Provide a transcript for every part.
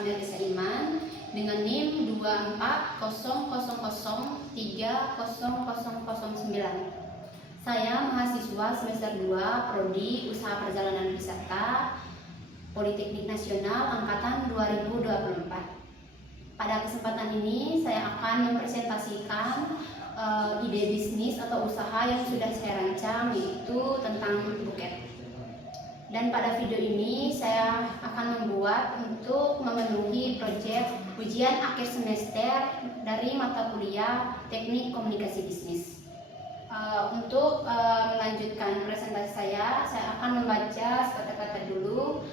Samir Desa Iman dengan NIM 240030009. Saya mahasiswa semester 2 Prodi Usaha Perjalanan Wisata Politeknik Nasional Angkatan 2024. Pada kesempatan ini saya akan mempresentasikan ide bisnis atau usaha yang sudah saya rancang, yaitu tentang buket. Dan pada video ini saya akan membuat untuk memenuhi proyek ujian akhir semester dari mata kuliah Teknik Komunikasi Bisnis. Untuk melanjutkan presentasi saya akan membaca kata-kata dulu.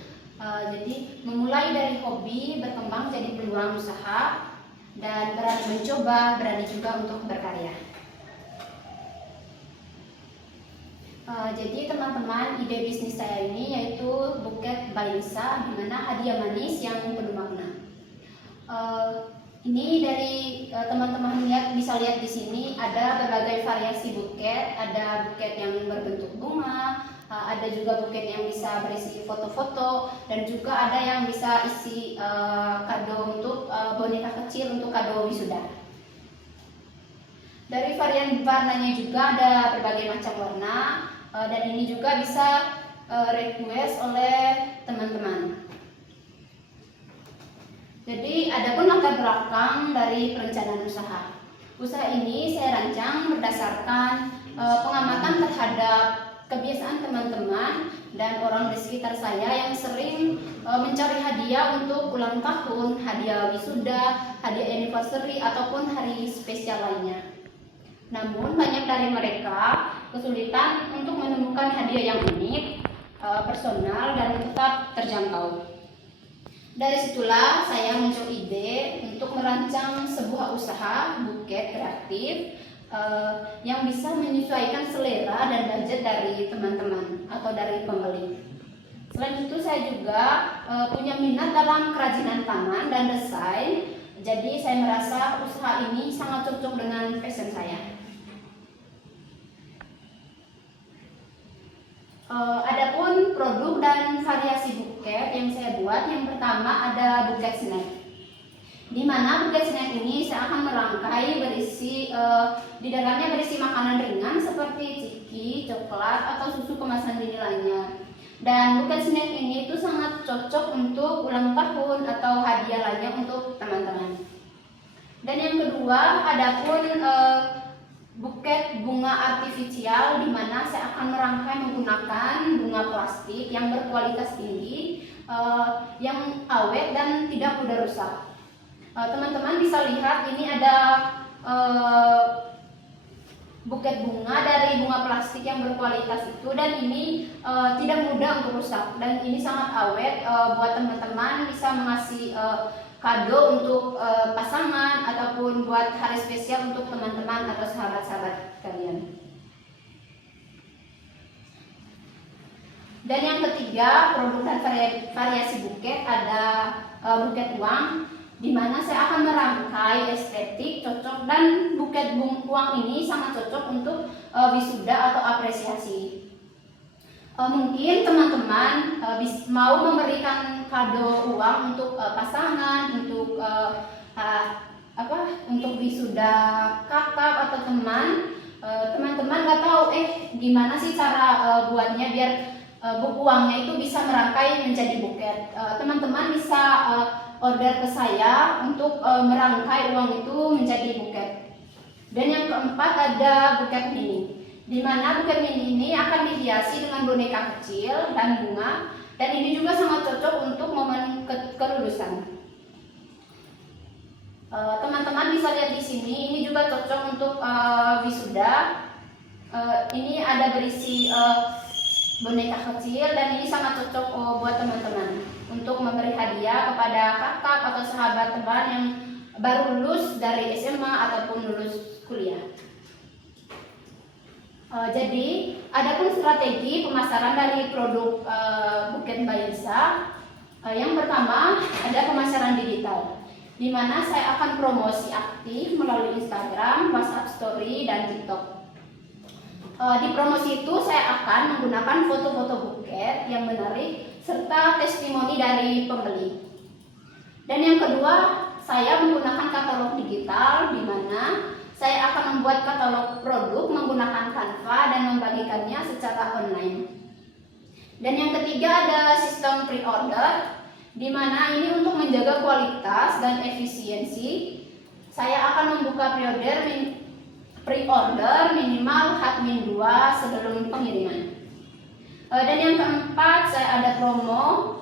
Jadi memulai dari hobi berkembang jadi peluang usaha, dan berani mencoba, berani juga untuk berkarya. Jadi teman-teman, ide bisnis saya ini yaitu buket by Lisa, di mana hadiah manis yang penuh makna. Ini dari teman-teman bisa lihat di sini ada berbagai variasi buket. Ada buket yang berbentuk bunga, ada juga buket yang bisa berisi foto-foto, dan juga ada yang bisa isi kado untuk boneka kecil untuk kado wisuda. Dari varian warnanya juga ada berbagai macam warna, dan ini juga bisa request oleh teman-teman. Jadi adapun latar belakang dari perencanaan usaha. Usaha ini saya rancang berdasarkan pengamatan terhadap kebiasaan teman-teman dan orang di sekitar saya yang sering mencari hadiah untuk ulang tahun, hadiah wisuda, hadiah anniversary, ataupun hari spesial lainnya. Namun banyak dari mereka kesulitan untuk menemukan hadiah yang unik, personal, dan tetap terjangkau. Dari situlah saya muncul ide untuk merancang sebuah usaha buket kreatif yang bisa menyesuaikan selera dan budget dari teman-teman atau dari pembeli. Selain itu saya juga punya minat dalam kerajinan tangan dan desain. Jadi saya merasa usaha ini sangat cocok dengan passion saya. Adapun produk dan variasi buket yang saya buat, yang pertama ada buket snack. Di mana buket snack ini saya akan merangkai berisi di dalamnya berisi makanan ringan seperti ciki, coklat, atau susu kemasan dini lainnya. Dan buket snack ini itu sangat cocok untuk ulang tahun atau hadiah lainnya untuk teman-teman. Dan yang kedua, adapun buket bunga artifisial, di mana saya akan merangkai menggunakan bunga plastik yang berkualitas tinggi, yang awet dan tidak mudah rusak. Teman-teman bisa lihat ini ada buket bunga dari bunga plastik yang berkualitas itu, dan ini tidak mudah untuk rusak, dan ini sangat awet. Buat teman-teman bisa mengasih kado untuk pasangan ataupun buat hari spesial untuk teman-teman atau sahabat-sahabat kalian. Dan yang ketiga, produk dan variasi buket, ada buket uang, di mana saya akan merangkai estetik cocok, dan buket uang ini sangat cocok untuk wisuda atau apresiasi. Mungkin teman-teman mau memberikan kado uang untuk pasangan, untuk untuk wisuda kakak atau teman. Teman-teman nggak tahu gimana sih cara buatnya biar uangnya itu bisa merangkai menjadi buket. Teman-teman bisa order ke saya untuk merangkai uang itu menjadi buket. Dan yang keempat ada buket mini, di mana buket mini ini akan dihiasi dengan boneka kecil dan bunga, dan ini juga sangat cocok untuk momen kelulusan. Teman-teman bisa lihat di sini, ini juga cocok untuk wisuda. Ini ada berisi boneka kecil, dan ini sangat cocok buat teman-teman untuk memberi hadiah kepada kakak atau sahabat teman yang baru lulus dari SMA ataupun lulus kuliah. Jadi, adapun strategi pemasaran dari produk buket by Lisa, yang pertama ada pemasaran digital, di mana saya akan promosi aktif melalui Instagram, WhatsApp Story, dan TikTok. Di promosi itu saya akan menggunakan foto-foto buket yang menarik serta testimoni dari pembeli. Dan yang kedua, saya menggunakan katalog digital, di mana saya akan membuat katalog produk menggunakan Canva dan membagikannya secara online. Dan yang ketiga ada sistem pre-order, di mana ini untuk menjaga kualitas dan efisiensi. Saya akan membuka pre-order minimal H-2 sebelum pengiriman. Dan yang keempat, saya ada promo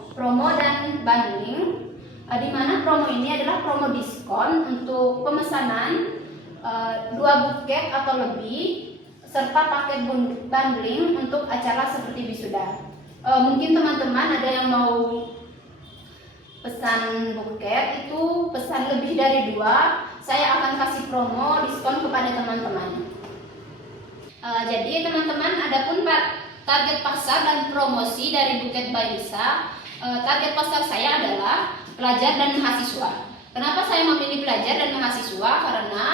dan bundling, di mana promo ini adalah promo diskon untuk pemesanan 2 buket atau lebih, serta paket bundling untuk acara seperti wisuda. Mungkin teman-teman ada yang mau pesan buket, itu pesan lebih dari 2, saya akan kasih promo diskon kepada teman-teman. Jadi teman-teman, adapun target pasar dan promosi dari Buket by Lisa, target pasar saya adalah pelajar dan mahasiswa. Kenapa saya memilih pelajar dan mahasiswa? Karena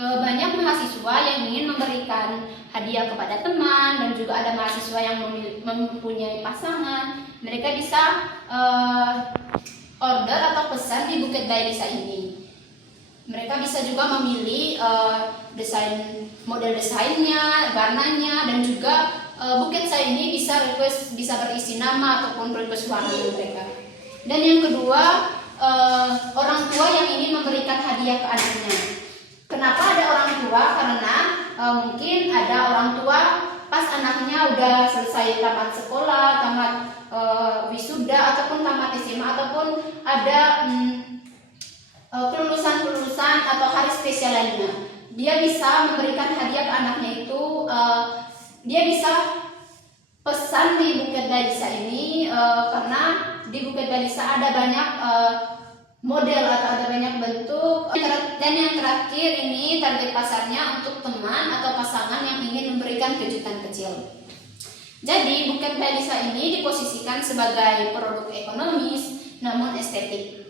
banyak mahasiswa yang ingin memberikan hadiah kepada teman, dan juga ada mahasiswa yang mempunyai pasangan. Mereka bisa order atau pesan di Buket by Lisa ini. Mereka bisa juga memilih model desainnya, warnanya, dan juga buket saya ini bisa berisi nama ataupun request warna mereka. Dan yang kedua, orang tua yang ingin memberikan hadiah ke anaknya. Kenapa ada orang tua? Karena mungkin ada orang tua pas anaknya udah selesai tamat sekolah, tamat wisuda, ataupun tamat SMA, ataupun ada kelulusan atau hari spesial lainnya. Dia bisa memberikan hadiah ke anaknya itu, dia bisa pesan di Buket by Lisa ini, karena di Buket by Lisa ada banyak model atau ada banyak bentuk. Dan yang terakhir ini target pasarnya untuk teman atau pasangan yang ingin memberikan kejutan kecil. Jadi Buket by Lisa ini diposisikan sebagai produk ekonomis namun estetik.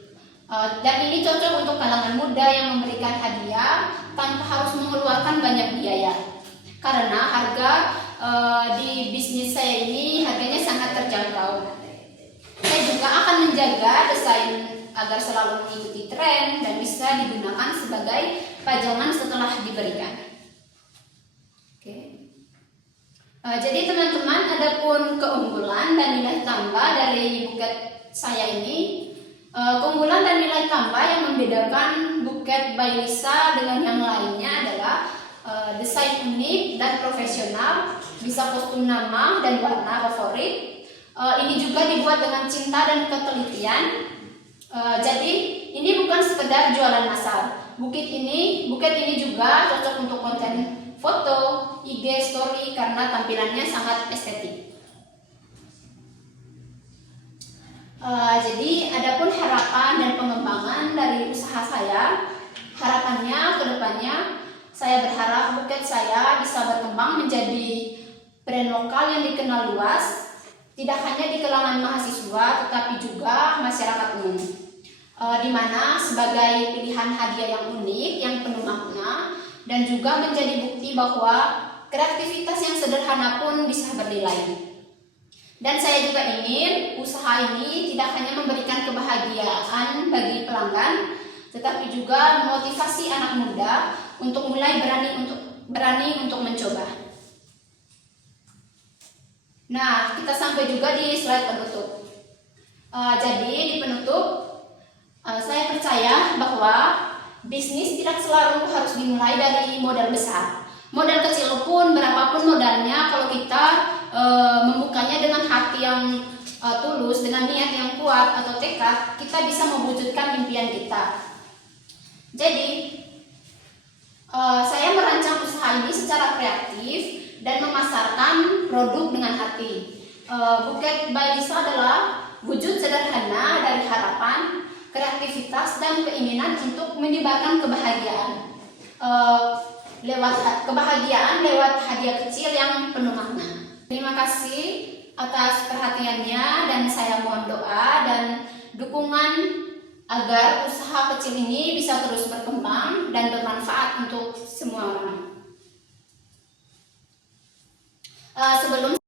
Dan ini cocok untuk kalangan muda yang memberikan hadiah tanpa harus mengeluarkan banyak biaya. Karena harga di bisnis saya ini harganya sangat terjangkau. Saya juga akan menjaga desain agar selalu mengikuti tren dan bisa digunakan sebagai pajangan setelah diberikan. Oke. Jadi teman-teman, adapun keunggulan dan nilai tambah dari buket saya ini. Keunggulan dan nilai tambah yang membedakan Buket by Lisa dengan yang lainnya adalah desain unik dan profesional, bisa kostum nama dan warna favorit. Ini juga dibuat dengan cinta dan ketelitian. Jadi ini bukan sekedar jualan massal. Buket ini juga cocok untuk konten foto, IG, story karena tampilannya sangat estetik. Jadi adapun harapan dan pengembangan dari usaha saya, harapannya ke depannya saya berharap buket saya bisa berkembang menjadi brand lokal yang dikenal luas, tidak hanya di kalangan mahasiswa tetapi juga masyarakat umum, di mana sebagai pilihan hadiah yang unik, yang penuh makna, dan juga menjadi bukti bahwa kreativitas yang sederhana pun bisa bernilai. Dan saya juga ingin usaha ini tidak hanya memberikan kebahagiaan bagi pelanggan, tetapi juga memotivasi anak muda untuk mulai berani untuk mencoba. Nah, kita sampai juga di slide penutup. Jadi di penutup, saya percaya bahwa bisnis tidak selalu harus dimulai dari modal besar. Modal kecil pun, berapapun modalnya, kalau kita membukanya dengan hati yang tulus, dengan niat yang kuat atau tekad, kita bisa mewujudkan impian kita. Jadi saya merancang usaha ini secara kreatif dan memasarkan produk dengan hati. Buket by Lisa adalah wujud sederhana dari harapan, kreativitas, dan keinginan untuk menyebarkan kebahagiaan. Lewat hadiah kecil yang penuh makna. Terima kasih atas perhatiannya, dan saya mohon doa dan dukungan agar usaha kecil ini bisa terus berkembang dan bermanfaat untuk semua orang. Sebelum